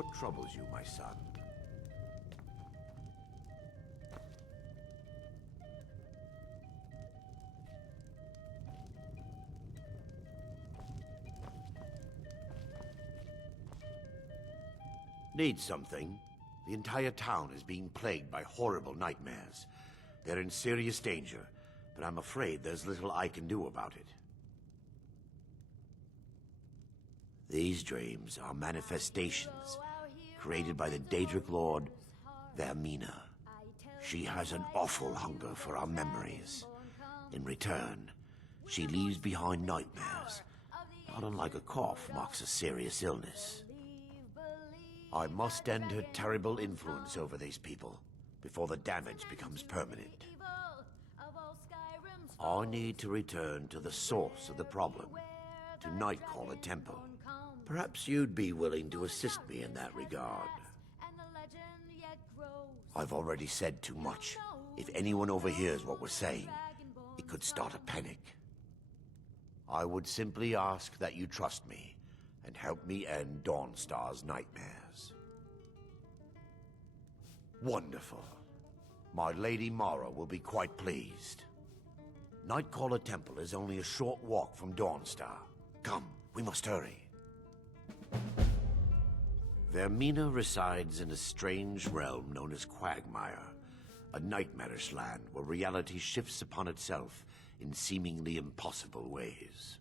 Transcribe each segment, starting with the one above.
What troubles you, my son? Need something? The entire town is being plagued by horrible nightmares. They're in serious danger, but I'm afraid there's little I can do about it. These dreams are manifestations created by the Daedric Lord, Vermina. She has an awful hunger for our memories. In return, she leaves behind nightmares, not unlike a cough marks a serious illness. I must end her terrible influence over these people before the damage becomes permanent. I need to return to the source of the problem, to Nightcaller Temple. Perhaps you'd be willing to assist me in that regard. I've already said too much. If anyone overhears what we're saying, it could start a panic. I would simply ask that you trust me and help me end Dawnstar's nightmares. Wonderful. My Lady Mara will be quite pleased. Nightcaller Temple is only a short walk from Dawnstar. Come, we must hurry. Vermina resides in a strange realm known as Quagmire, a nightmarish land where reality shifts upon itself in seemingly impossible ways.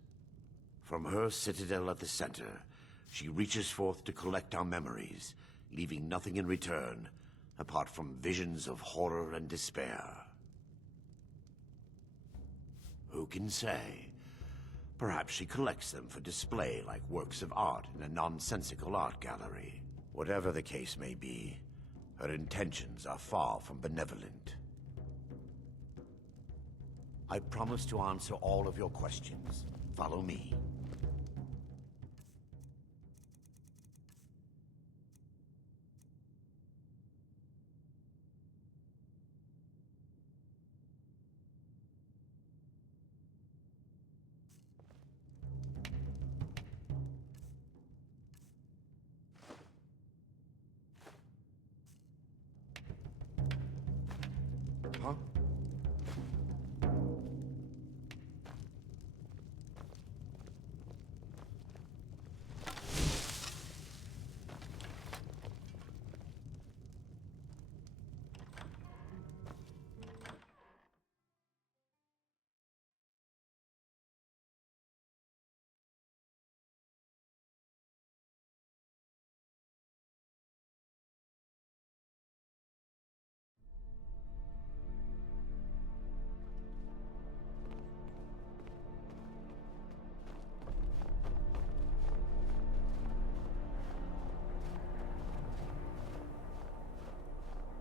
From her citadel at the center, she reaches forth to collect our memories, leaving nothing in return apart from visions of horror and despair. Who can say? Perhaps she collects them for display like works of art in a nonsensical art gallery. Whatever the case may be, her intentions are far from benevolent. I promise to answer all of your questions. Follow me. Huh?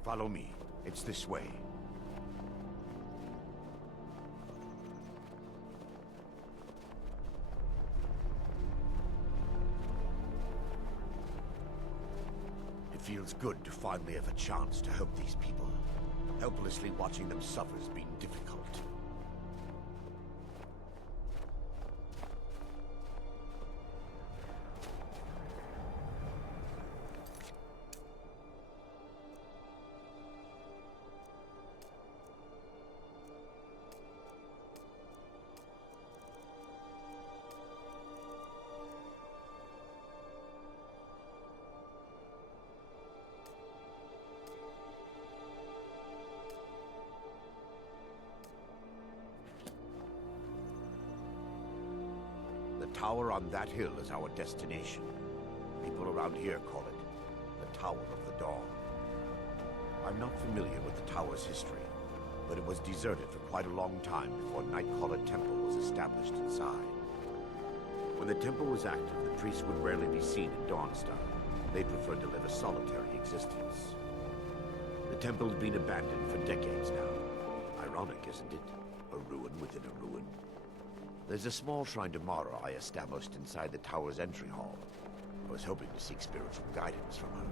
Follow me. It's this way. It feels good to finally have a chance to help these people. Helplessly watching them suffer has been difficult. The tower on that hill is our destination. People around here call it the Tower of the Dawn. I'm not familiar with the tower's history, but it was deserted for quite a long time before Nightcaller Temple was established inside. When the temple was active, the priests would rarely be seen in Dawnstar. They preferred to live a solitary existence. The temple's been abandoned for decades now. Ironic, isn't it? A ruin within a ruin. There's a small shrine to Mara I established inside the tower's entry hall. I was hoping to seek spiritual guidance from her.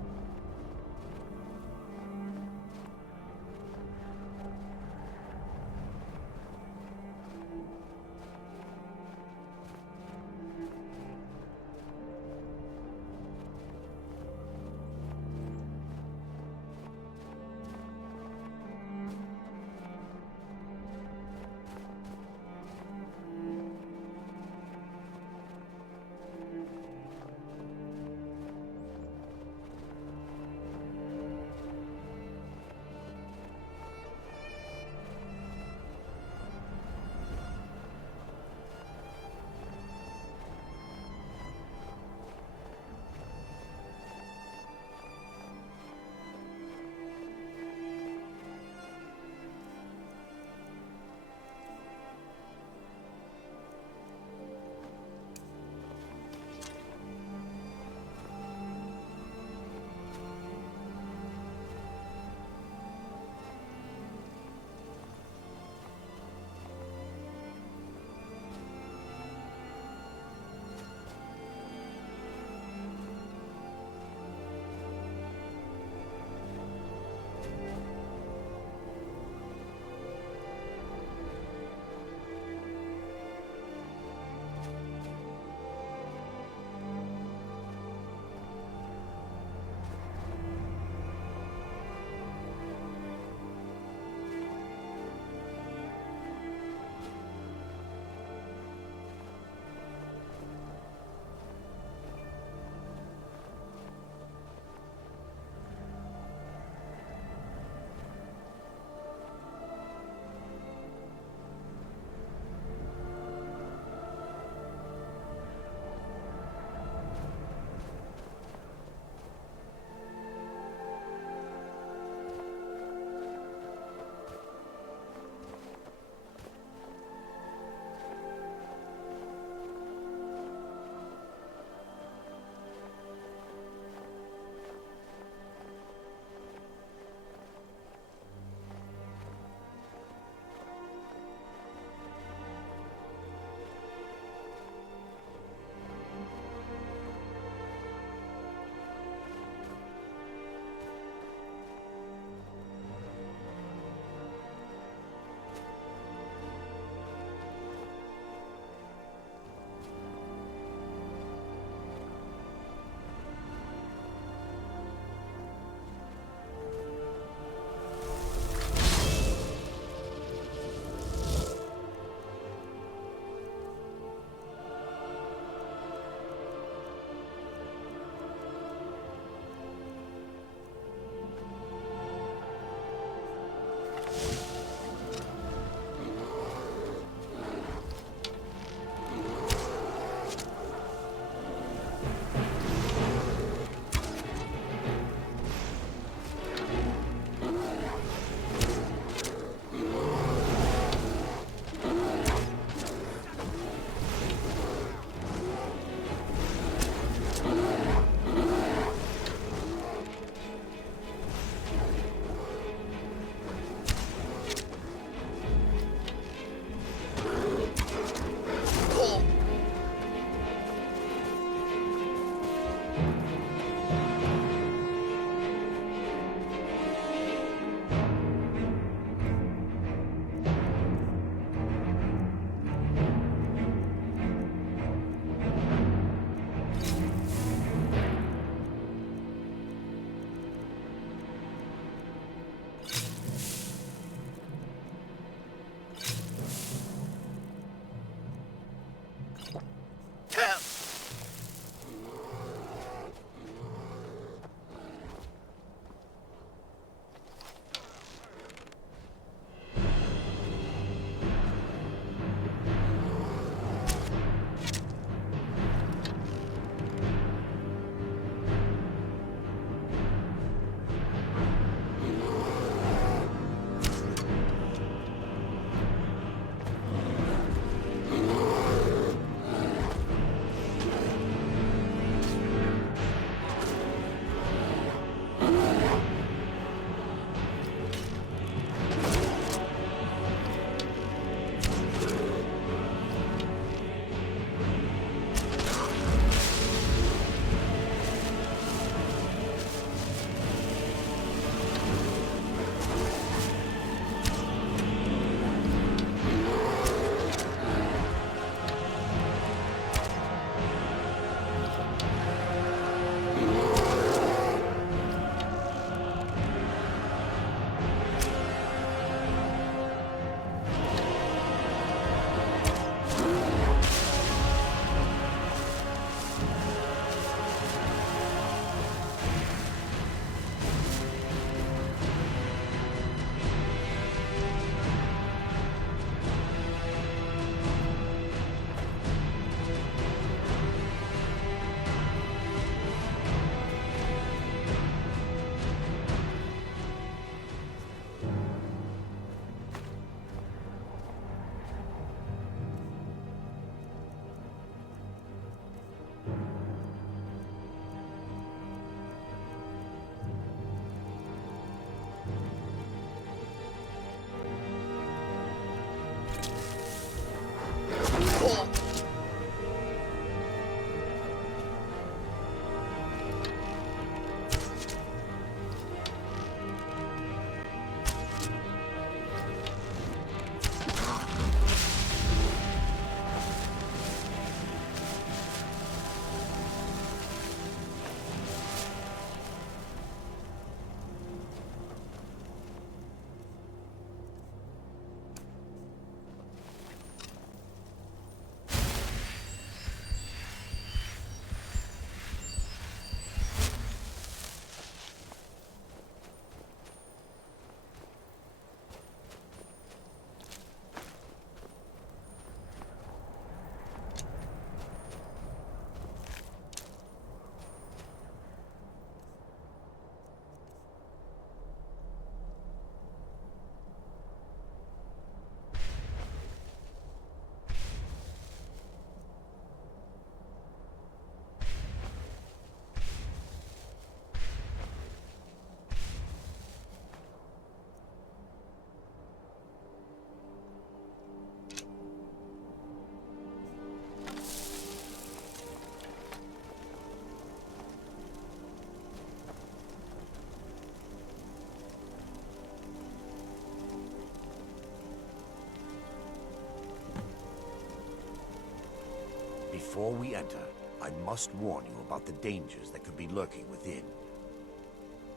Before we enter, I must warn you about the dangers that could be lurking within.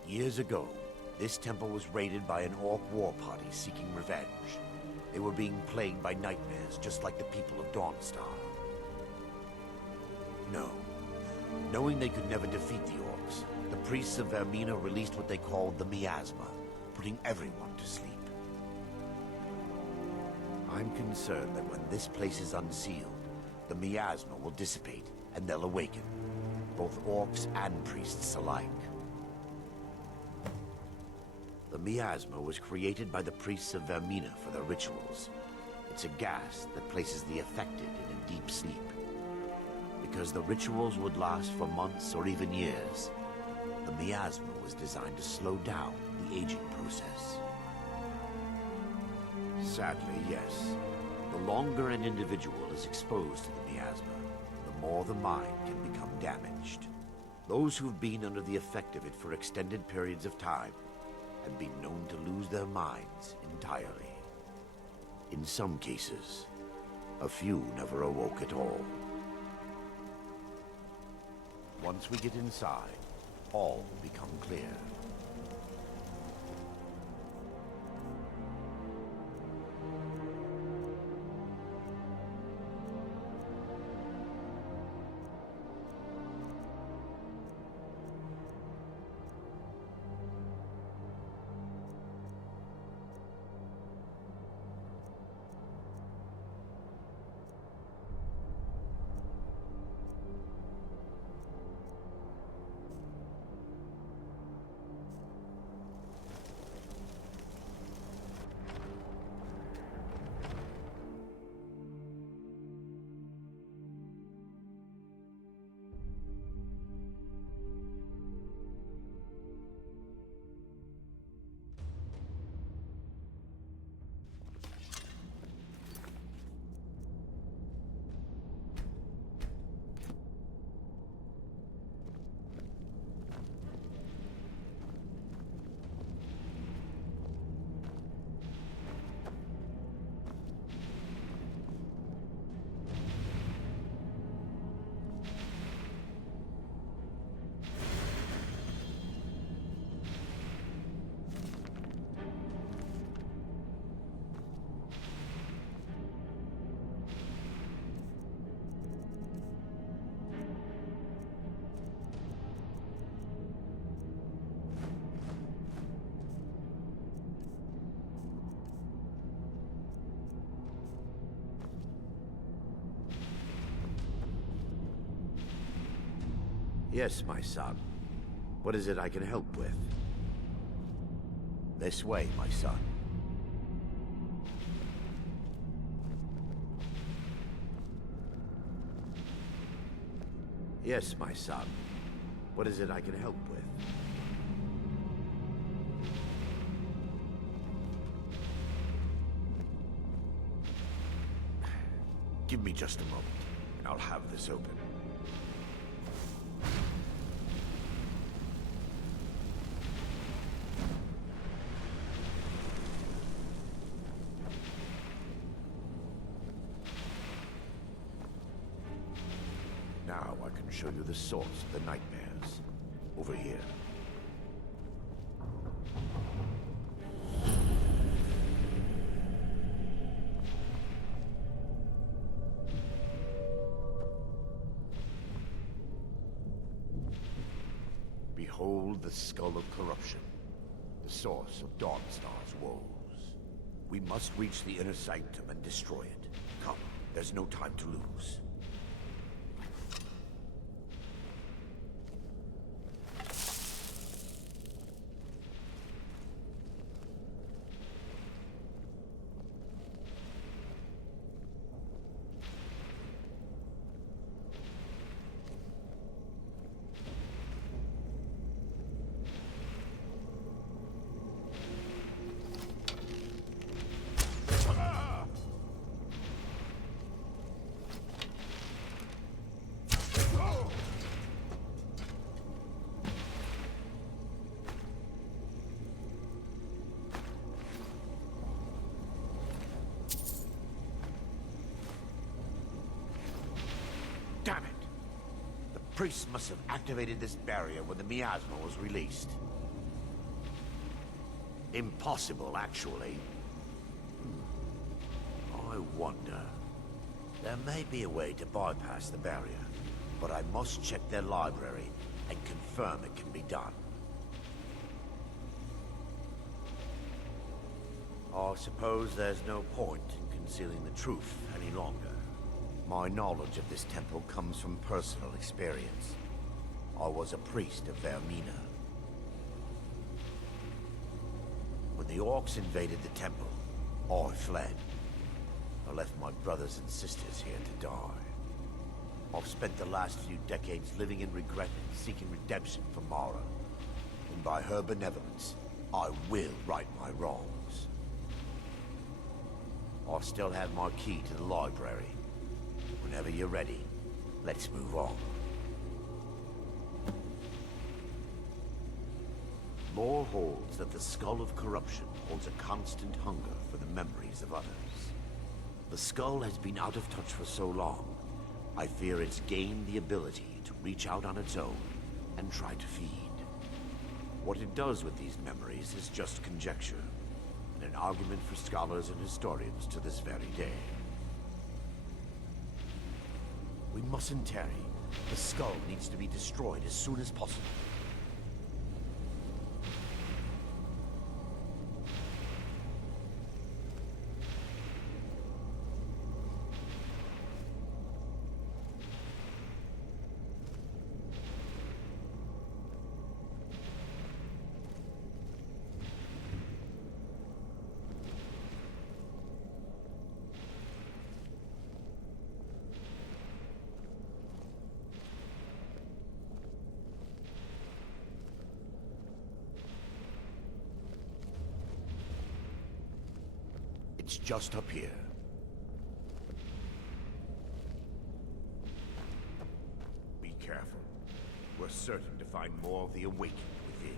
Years ago, this temple was raided by an orc war party seeking revenge. They were being plagued by nightmares, just like the people of Dawnstar. No. Knowing they could never defeat the orcs, the priests of Vermina released what they called the miasma, putting everyone to sleep. I'm concerned that when this place is unsealed, the miasma will dissipate, and they'll awaken. Both orcs and priests alike. The miasma was created by the priests of Vermina for their rituals. It's a gas that places the affected in a deep sleep. Because the rituals would last for months or even years, the miasma was designed to slow down the aging process. Sadly, yes. The longer an individual is exposed to the miasma, the more the mind can become damaged. Those who've been under the effect of it for extended periods of time have been known to lose their minds entirely. In some cases, a few never awoke at all. Once we get inside, all will become clear. Yes, my son. What is it I can help with? This way, my son. Yes, my son. What is it I can help with? Give me just a moment, and I'll have this open. Now I can show you the source of the nightmares. Over here. Behold the Skull of Corruption, the source of Dawnstar's woes. We must reach the inner sanctum and destroy it. Come, there's no time to lose. priests must have activated this barrier when the miasma was released. Impossible, actually. I wonder. There may be a way to bypass the barrier, but I must check their library and confirm it can be done. I suppose there's no point in concealing the truth any longer. My knowledge of this temple comes from personal experience. I was a priest of Vermina. When the orcs invaded the temple, I fled. I left my brothers and sisters here to die. I've spent the last few decades living in regret and seeking redemption for Mara. And by her benevolence, I will right my wrongs. I still have my key to the library. Whenever you're ready, let's move on. Lore holds that the Skull of Corruption holds a constant hunger for the memories of others. The skull has been out of touch for so long, I fear it's gained the ability to reach out on its own and try to feed. What it does with these memories is just conjecture, and an argument for scholars and historians to this very day. We mustn't tarry. The skull needs to be destroyed as soon as possible. It's just up here. Be careful. We're certain to find more of the awakened within.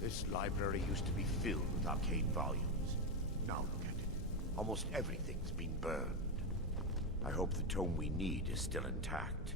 This library used to be filled with arcane volumes. Now look at it. Almost everything's been burned. I hope the tome we need is still intact.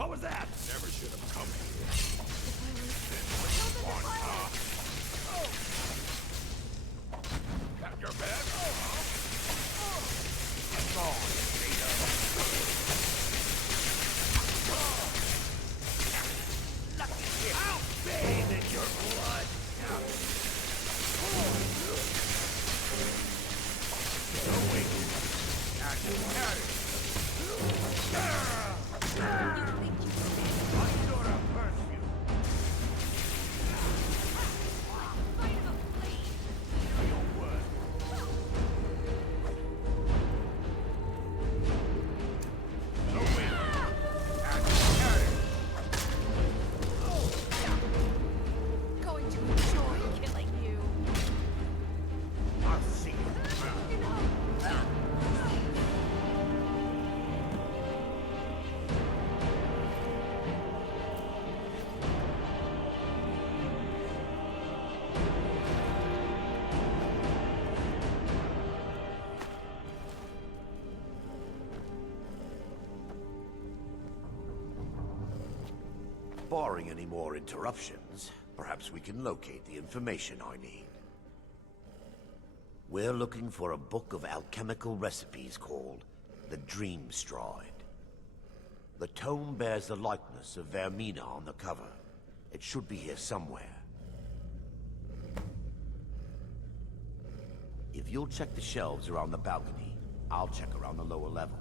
What was that? Never should have come here. Barring any more interruptions, perhaps we can locate the information I need. We're looking for a book of alchemical recipes called the Dream Stride. The tome bears the likeness of Vermina on the cover. It should be here somewhere. If you'll check the shelves around the balcony, I'll check around the lower level.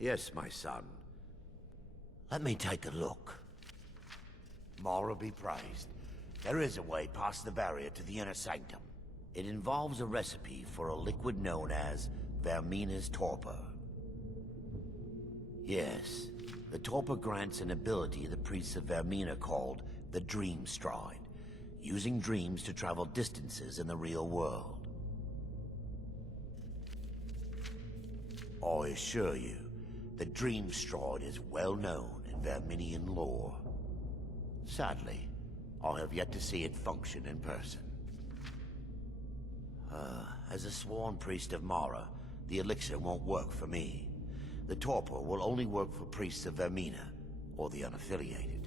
Yes, my son. Let me take a look. Mara be praised. There is a way past the barrier to the inner sanctum. It involves a recipe for a liquid known as Vermina's torpor. Yes, the torpor grants an ability the priests of Vermina called the Dream Stride, using dreams to travel distances in the real world. I assure you, the Dream Stride is well known in Verminian lore. Sadly, I have yet to see it function in person. As a sworn priest of Mara, the elixir won't work for me. The torpor will only work for priests of Vermina, or the unaffiliated.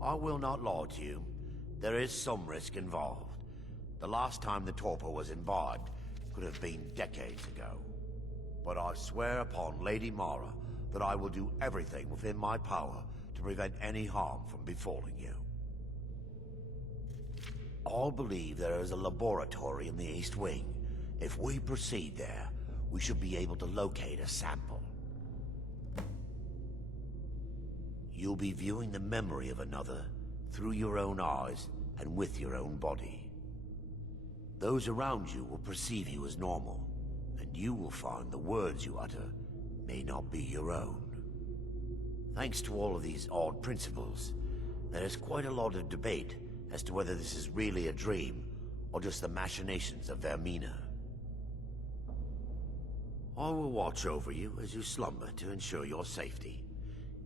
I will not lie to you. There is some risk involved. The last time the torpor was imbibed could have been decades ago. But I swear upon Lady Mara that I will do everything within my power to prevent any harm from befalling you. I believe there is a laboratory in the East Wing. If we proceed there, we should be able to locate a sample. You'll be viewing the memory of another through your own eyes and with your own body. Those around you will perceive you as normal, and you will find the words you utter may not be your own. Thanks to all of these odd principles, there is quite a lot of debate as to whether this is really a dream or just the machinations of Vermina. I will watch over you as you slumber to ensure your safety.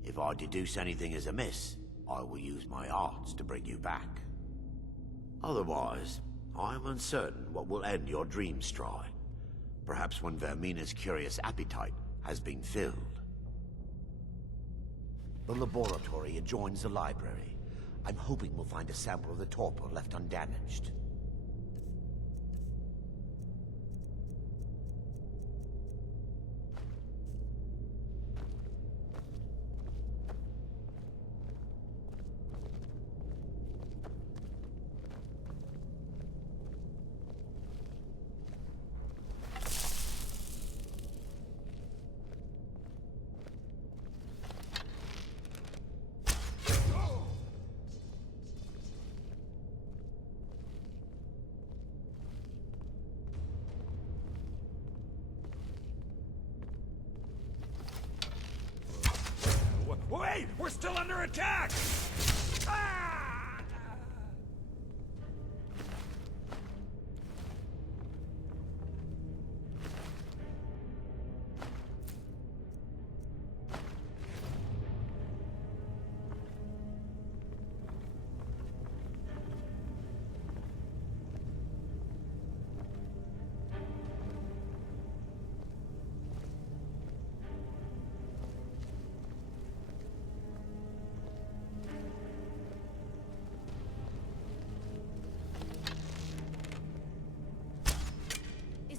If I deduce anything is amiss, I will use my arts to bring you back. Otherwise, I am uncertain what will end your dream stride. Perhaps when Vermina's curious appetite has been filled. The laboratory adjoins the library. I'm hoping we'll find a sample of the torpor left undamaged. Wait! We're still under attack! Ah!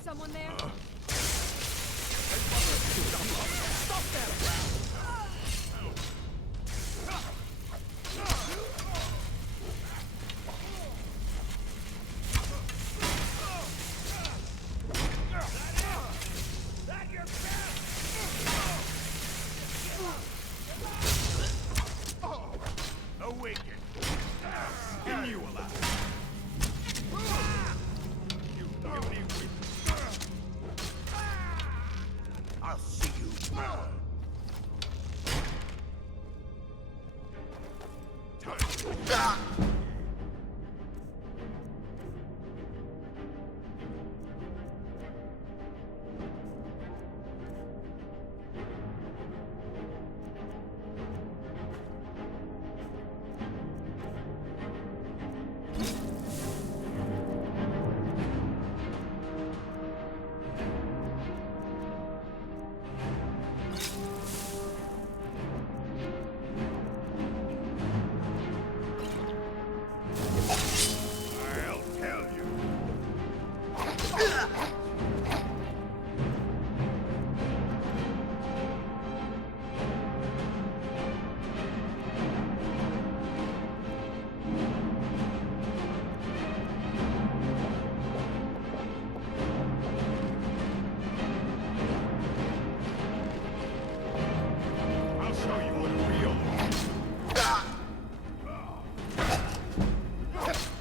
Someone there? Stop that! Awaken! Can you allow? You guilty witch! I'll see you burn.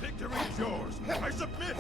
Victory is yours! I submit!